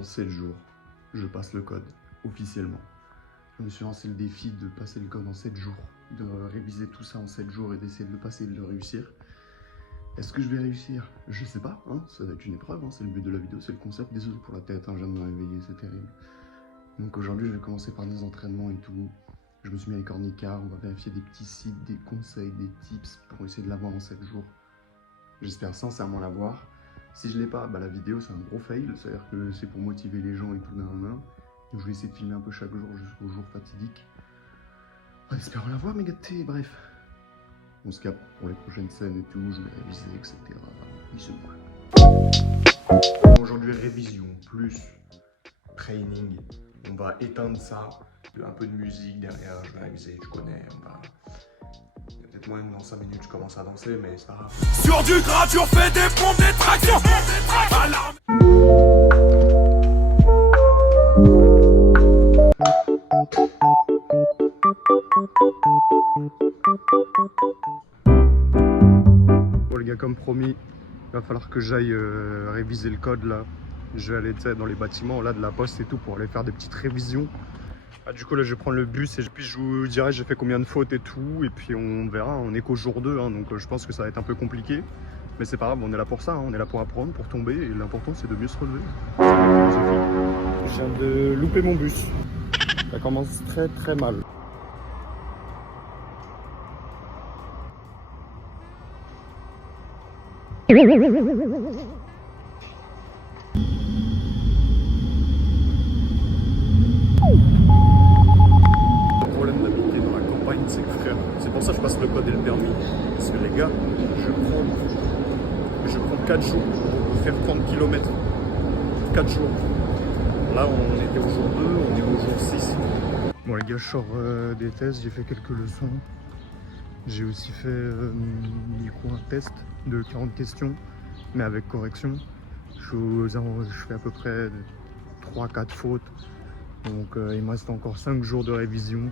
Dans 7 jours, je passe le code, officiellement. Je me suis lancé le défi de passer le code en 7 jours, de réviser tout ça en 7 jours et d'essayer de le passer et de le réussir. Est-ce que je vais réussir? Je sais pas, hein, ça va être une épreuve, hein, c'est le but de la vidéo, c'est le concept. Désolé pour la tête, hein, je viens de me réveiller, c'est terrible. Donc aujourd'hui, je vais commencer par des entraînements et tout. Je me suis mis avec Ornica, on va vérifier des petits sites, des conseils, des tips pour essayer de l'avoir en 7 jours. J'espère sincèrement l'avoir. Si je l'ai pas, bah la vidéo c'est un gros fail, c'est-à-dire que c'est pour motiver les gens et tout d'un main. Donc je vais essayer de filmer un peu chaque jour jusqu'au jour fatidique. En espérant l'avoir, mes gâtés, bref. On se capte pour les prochaines scènes et tout, je vais réviser, etc. Bisous. Aujourd'hui, révision plus training. On va éteindre ça, un peu de musique derrière, je vais réviser, tu connais, on va... Peut-être moins dans 5 minutes, je commence à danser, mais c'est pas grave. Sur du gradure, fais des pompes, des tractions. Alarme. Bon les gars, comme promis, il va falloir que j'aille réviser le code là. Je vais aller dans les bâtiments là de la poste et tout pour aller faire des petites révisions. Ah, du coup là je vais prendre le bus et puis je vous dirai j'ai fait combien de fautes et tout. Et puis on verra, on est qu'au jour 2 hein, donc je pense que ça va être un peu compliqué. Mais c'est pas grave, on est là pour ça, hein, on est là pour apprendre, pour tomber. Et l'important c'est de mieux se relever. C'est ma philosophie. Je viens de louper mon bus. Ça commence très très mal. Le problème d'habiter dans la campagne, c'est que frère, c'est pour ça que je passe le code et le permis. Parce que les gars, je prends 4 jours pour faire 30 km. 4 jours. Là, on était au jour 2, on est au jour 6. Bon les gars, je sors des tests, j'ai fait quelques leçons. J'ai aussi fait un test de 40 questions, mais avec correction. Je fais à peu près 3-4 fautes. Donc il me reste encore 5 jours de révision.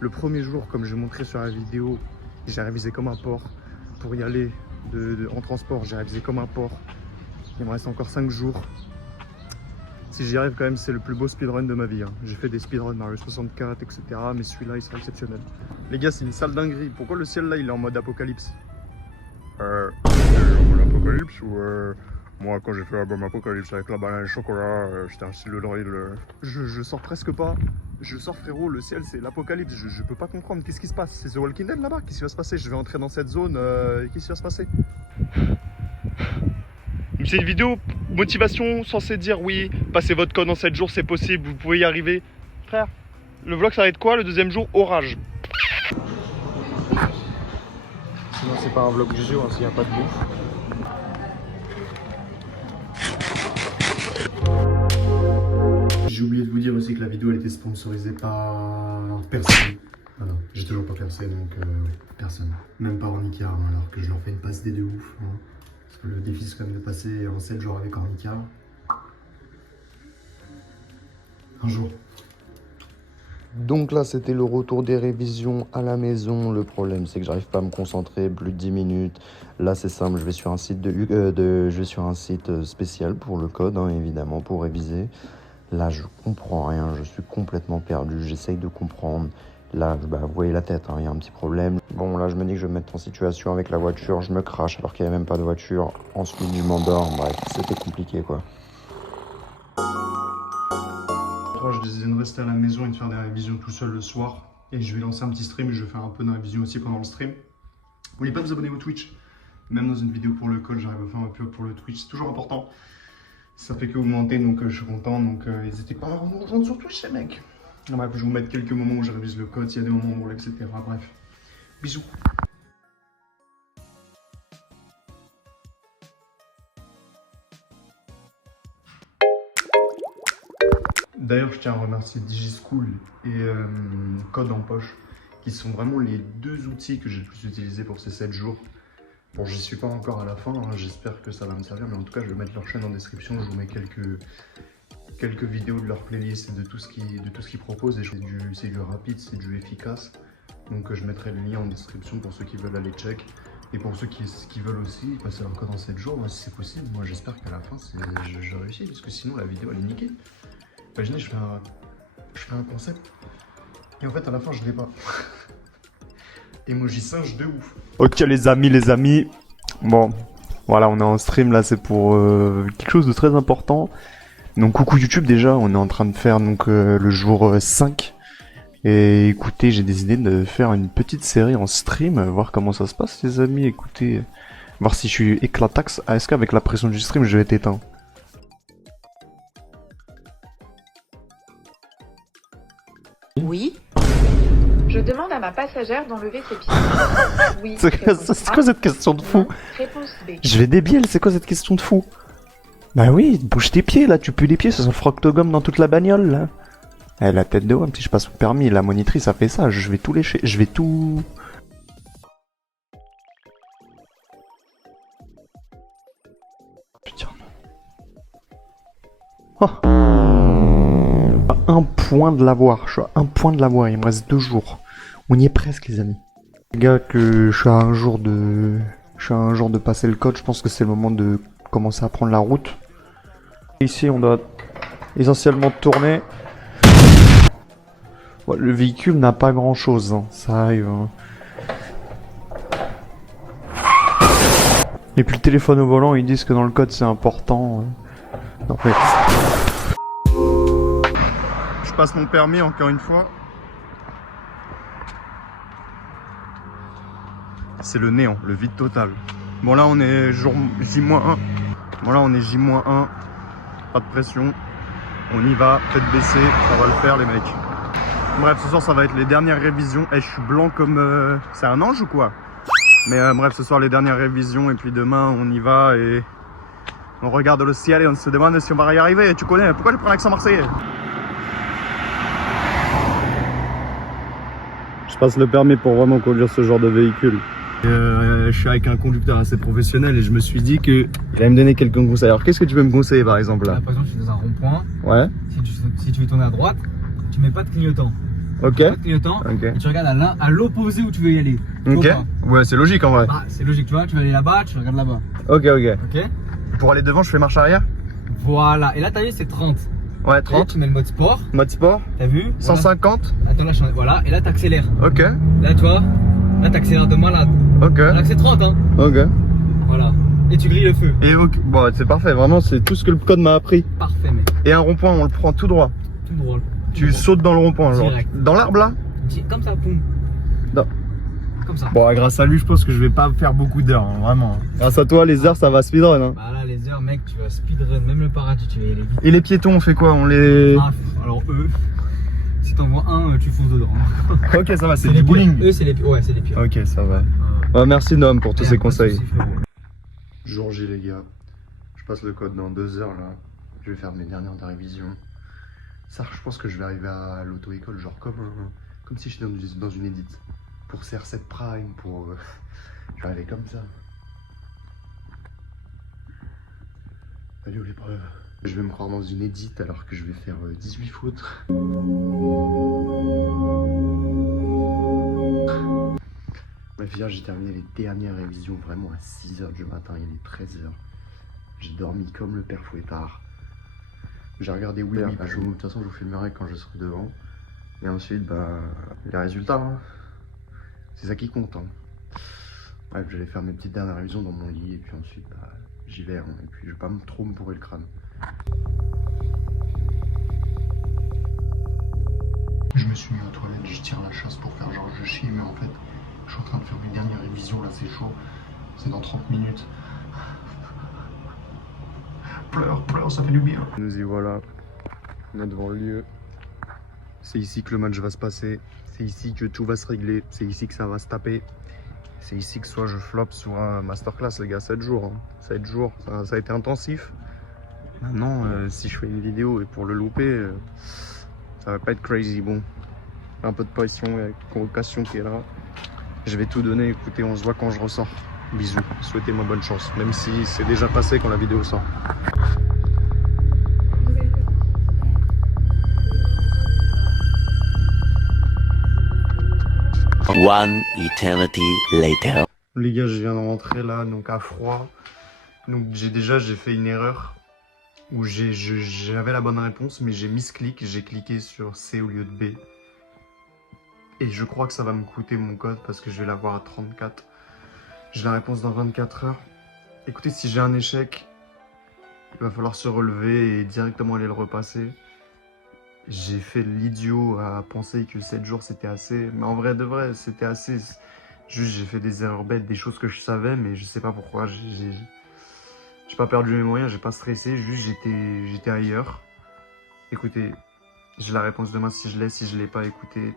Le premier jour, comme je montrais sur la vidéo, j'ai révisé comme un porc. Pour y aller en transport, j'ai révisé comme un porc. Il me reste encore 5 jours. Si j'y arrive quand même, c'est le plus beau speedrun de ma vie. Hein. J'ai fait des speedruns Mario 64, etc. Mais celui-là, il sera exceptionnel. Les gars, c'est une sale dinguerie. Pourquoi le ciel là, il est en mode apocalypse? Il est en mode apocalypse ou moi, quand j'ai fait l'album Apocalypse avec la banane et le chocolat, j'étais un style de drill. Je sors presque pas. Je sors frérot, le ciel c'est l'apocalypse. Je peux pas comprendre. Qu'est-ce qui se passe? C'est The Walking Dead là-bas? Qu'est-ce qui va se passer? Je vais entrer dans cette zone. Qu'est-ce qui va se passer? C'est une vidéo motivation censée dire oui, passez votre code en 7 jours, c'est possible, vous pouvez y arriver. Frère, le vlog ça va être quoi? Le deuxième jour, orage. Sinon c'est pas un vlog du jour, hein, s'il n'y a pas de bouffe. J'ai oublié de vous dire aussi que la vidéo elle était sponsorisée par personne. Voilà, j'ai toujours pas percé donc personne. Même pas Ornica, hein, alors que je leur fais une passe D de ouf. Hein. Parce que le défi c'est quand même de passer en 7 jours avec Ornica. Un jour. Donc là c'était le retour des révisions à la maison. Le problème c'est que j'arrive pas à me concentrer plus de 10 minutes. Là c'est simple, je vais sur un site, je vais sur un site spécial pour le code hein, évidemment pour réviser. Là je comprends rien, je suis complètement perdu, j'essaye de comprendre. Là bah, vous voyez la tête, il y a un petit problème. Bon là je me dis que je vais me mettre en situation avec la voiture, je me crache alors qu'il n'y a même pas de voiture. Ensuite je m'endors, bref c'était compliqué quoi. Je décide de rester à la maison et de faire des révisions tout seul le soir. Et je vais lancer un petit stream, je vais faire un peu de révision aussi pendant le stream. N'oubliez pas de vous abonner au Twitch. Même dans une vidéo pour le code, j'arrive à faire un pub pour le Twitch, c'est toujours important. Ça fait que augmenter, donc je suis content. Donc n'hésitez pas à nous rejoindre sur Twitch les mecs. Bref, je vais vous mettre quelques moments où je révise le code, s'il y a des moments où etc. Bref, bisous. D'ailleurs, je tiens à remercier DigiSchool et Code en Poche, qui sont vraiment les deux outils que j'ai le plus utilisés pour ces 7 jours. Bon, j'y suis pas encore à la fin, hein, j'espère que ça va me servir, mais en tout cas, je vais mettre leur chaîne en description, je vous mets quelques vidéos de leur playlist et de tout ce qu'ils proposent. Et c'est du rapide, c'est du efficace. Donc je mettrai le lien en description pour ceux qui veulent aller check. Et pour ceux qui veulent aussi passer leur code en 7 jours, si c'est possible, moi j'espère qu'à la fin je réussis, parce que sinon la vidéo elle est niquée. Imaginez, je fais un concept, et en fait à la fin je l'ai pas. Emoji singe de ouf. Ok les amis, bon, voilà on est en stream là, c'est pour quelque chose de très important. Donc coucou YouTube déjà, on est en train de faire donc le jour 5. Et écoutez, j'ai décidé de faire une petite série en stream, voir comment ça se passe les amis, écoutez, voir si je suis éclatax. Ah, est-ce qu'avec la pression du stream je vais être éteint? Oui. Je demande à ma passagère d'enlever ses pieds. Oui. C'est quoi cette question de fou? Réponse B. Je vais débiel, c'est quoi cette question de fou? Bah oui, bouge tes pieds là, tu pues les pieds, ça sent le froctogum dans toute la bagnole là. Eh, la tête de homme, si je passe au permis, la monitrice a fait ça, je vais tout lécher, je vais tout... Putain. Oh. À un point de l'avoir, je suis à un point de l'avoir, il me reste 2 jours. On y est presque les amis. Les gars, que je suis à un jour de passer le code, je pense que c'est le moment de commencer à prendre la route. Ici on doit essentiellement tourner. Le véhicule n'a pas grand chose, hein. Ça arrive. Hein. Et puis le téléphone au volant, ils disent que dans le code c'est important. Non, mais... Je passe mon permis encore une fois. C'est le néant, le vide total. Bon là on est jour J-1. Bon là on est J-1. Pas de pression. On y va, tête baissée, ça va le faire les mecs. Bref, ce soir ça va être les dernières révisions. Eh, je suis blanc comme... C'est un ange ou quoi? Mais bref, ce soir les dernières révisions et puis demain on y va et... On regarde le ciel et on se demande si on va y arriver. Tu connais, pourquoi je prends l'accent marseillais? Je passe le permis pour vraiment conduire ce genre de véhicule. Je suis avec un conducteur assez professionnel et je me suis dit que il allait me donner quelques conseils. Alors qu'est-ce que tu peux me conseiller par exemple là? Par exemple, tu es dans un rond-point. Ouais. Si tu veux tourner à droite, tu mets pas de clignotant. Ok. Pas de clignotant. Ok. Et tu regardes à l'opposé où tu veux y aller. Ok. Ouais, c'est logique en vrai. Bah, c'est logique, tu vois. Tu vas aller là-bas, tu regardes là-bas. Ok, ok. Ok. Pour aller devant, je fais marche arrière? Voilà. Et là, t'as vu, c'est 30. Ouais, Et 30. tu mets le mode sport. Mode sport. T'as vu? 150. Voilà. Attends, là, voilà. Et là, t'accélères. Ok. Là, tu vois. Là, t'accélères de malade. Ok. Là, c'est 30, hein. Ok. Voilà. Et tu grilles le feu. Et ok. Bon, c'est parfait. Vraiment, c'est tout ce que le code m'a appris. Parfait, mec. Et un rond-point, on le prend tout droit. Tout drôle. Tu sautes dans le rond-point, genre. Direct. Dans l'arbre là? Comme ça, boum. Non. Comme ça. Bon, grâce à lui, je pense que je vais pas faire beaucoup d'heures, hein, vraiment. Grâce à toi, les heures, ça va speedrun. Hein. Bah là, les heures, mec, tu vas speedrun. Même le paradis, tu vas y aller vite. Et les piétons, on fait quoi? On les... Ah, alors eux, si t'en vois un, tu fonces dedans. Ok, ça va, c'est les du pires. bowling. Eux, c'est les pires. Ouais, c'est les pires. Ok, ça va. Merci Nom pour tous ces conseils. Jour J les gars, je passe le code dans 2 heures là. Je vais faire mes dernières révisions. Ça, je pense que je vais arriver à l'auto-école genre comme si j'étais dans une édite. Pour CR7 Prime, pour... je vais arriver comme ça. Allez où l'épreuve. Je vais me croire dans une édite alors que je vais faire 18 fautes. Bref, hier j'ai terminé les dernières révisions vraiment à 6h du matin, il est 13h. J'ai dormi comme le père Fouettard. J'ai regardé Oui, de toute façon je vous filmerai quand je serai devant. Et ensuite, bah, les résultats, hein. C'est ça qui compte. Hein. Bref, j'allais faire mes petites dernières révisions dans mon lit et puis ensuite, bah, j'y vais. Hein, et puis je vais pas trop me bourrer le crâne. Je me suis mis aux toilettes, je tire la chasse pour faire genre je chie, mais en fait, je suis en train de faire mes dernières révisions, là c'est chaud. C'est dans 30 minutes. Pleure, pleure, ça fait du bien. Nous y voilà, on est devant le lieu. C'est ici que le match va se passer. C'est ici que tout va se régler. C'est ici que ça va se taper. C'est ici que soit je flop sur un masterclass, les gars, 7 jours. Hein. 7 jours, ça a été intensif. Maintenant, si je fais une vidéo et pour le louper, ça va pas être crazy. Bon, un peu de pression, il y a une convocation qui est là. Je vais tout donner. Écoutez, on se voit quand je ressors. Bisous, souhaitez-moi bonne chance, même si c'est déjà passé quand la vidéo sort. One eternity later. Les gars, je viens de rentrer là, donc à froid. Donc j'ai fait une erreur où j'avais la bonne réponse, mais j'ai misclick, j'ai cliqué sur C au lieu de B. Et je crois que ça va me coûter mon code parce que je vais l'avoir à 34. J'ai la réponse dans 24 heures. Écoutez, si j'ai un échec, il va falloir se relever et directement aller le repasser. J'ai fait l'idiot à penser que 7 jours c'était assez, mais en vrai de vrai, c'était assez. Juste, j'ai fait des erreurs bêtes, des choses que je savais, mais je sais pas pourquoi. J'ai pas perdu mes moyens, j'ai pas stressé, juste j'étais ailleurs. Écoutez, j'ai la réponse demain si je l'ai, si je l'ai pas, écoutez,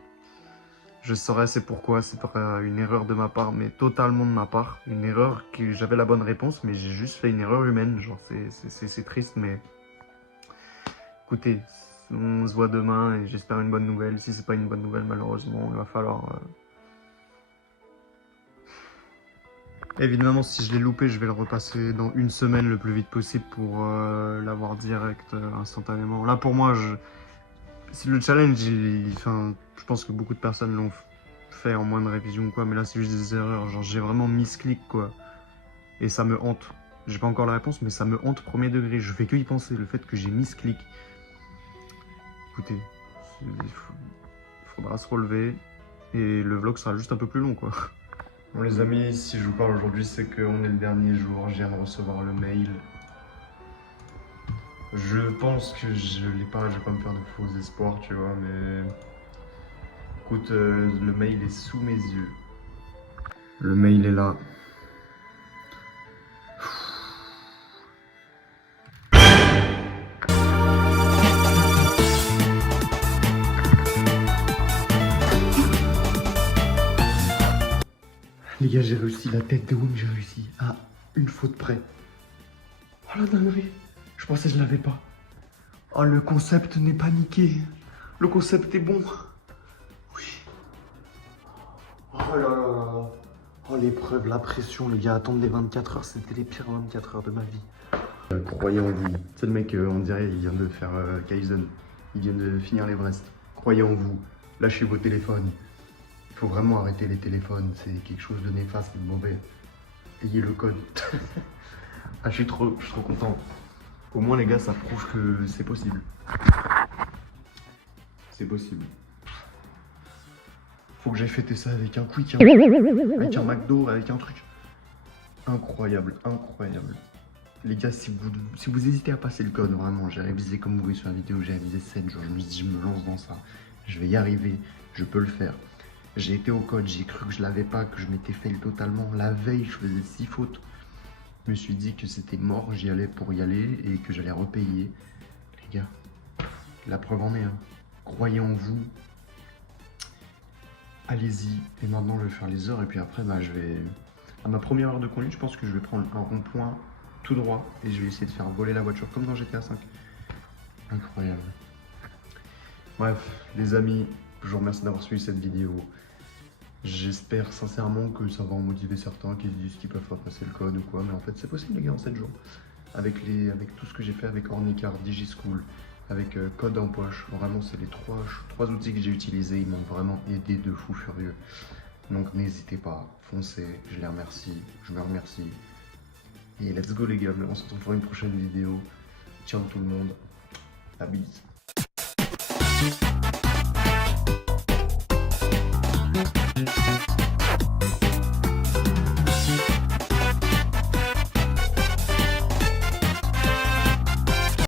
je saurais c'est pourquoi, c'est une erreur de ma part, mais totalement de ma part. Une erreur que j'avais la bonne réponse, mais j'ai juste fait une erreur humaine, genre c'est triste, mais écoutez, on se voit demain et j'espère une bonne nouvelle. Si c'est pas une bonne nouvelle, malheureusement, il va falloir... Évidemment, si je l'ai loupé, je vais le repasser dans une semaine le plus vite possible pour l'avoir direct, instantanément. Là, pour moi, si le challenge, enfin, je pense que beaucoup de personnes l'ont fait en moins de révision ou quoi, mais là, c'est juste des erreurs. Genre, j'ai vraiment misclick, quoi. Et ça me hante. J'ai pas encore la réponse, mais ça me hante premier degré. Je fais que y penser, le fait que j'ai misclick. Écoutez, il faudra se relever et le vlog sera juste un peu plus long, quoi. Bon les amis, si je vous parle aujourd'hui, c'est qu'on est le dernier jour, je viens de recevoir le mail. Je pense que je l'ai pas, je vais pas me faire de faux espoirs, tu vois, mais... Écoute, le mail est sous mes yeux. Le mail est là. Les gars, j'ai réussi, la tête de Wim, j'ai réussi à une faute près. Oh la dinguerie, je pensais que je l'avais pas. Oh, le concept n'est pas niqué. Le concept est bon. Oui. Oh là là là. Oh l'épreuve, la pression, les gars, attendre les 24 heures, c'était les pires 24 heures de ma vie. Croyez en vous. C'est le mec, on dirait, il vient de faire Kaizen. Il vient de finir l'Everest. Croyez en vous. Lâchez vos téléphones. Il faut vraiment arrêter les téléphones, c'est quelque chose de néfaste et de mauvais. Ayez le code. Ah, je suis trop content. Au moins les gars, ça prouve que c'est possible. C'est possible. Faut que j'aille fêter ça avec un quick, hein. Avec un McDo, avec un truc. Incroyable, incroyable. Les gars, si vous hésitez à passer le code, vraiment, j'ai révisé comme vous voyez sur la vidéo, j'ai révisé 7 jours. Je me suis dit, je me lance dans ça. Je vais y arriver, je peux le faire. J'ai été au code, j'ai cru que je l'avais pas, que je m'étais fail totalement. La veille, je faisais 6 fautes. Je me suis dit que c'était mort, j'y allais pour y aller et que j'allais repayer. Les gars, la preuve en est, hein. Croyez en vous. Allez-y. Et maintenant, je vais faire les heures et puis après, bah, je vais... À ma première heure de conduite, je pense que je vais prendre un rond-point tout droit et je vais essayer de faire voler la voiture comme dans GTA 5. Incroyable. Bref, les amis, je vous remercie d'avoir suivi cette vidéo. J'espère sincèrement que ça va en motiver certains qui se disent qu'ils peuvent pas passer le code ou quoi, mais en fait c'est possible les gars en 7 jours. Avec tout ce que j'ai fait avec Ornicar, DigiSchool, avec Code en poche, vraiment c'est les trois outils que j'ai utilisés, ils m'ont vraiment aidé de fou furieux. Donc n'hésitez pas, foncez, je les remercie, je me remercie. Et let's go les gars, on se retrouve pour une prochaine vidéo. Ciao tout le monde, la bise.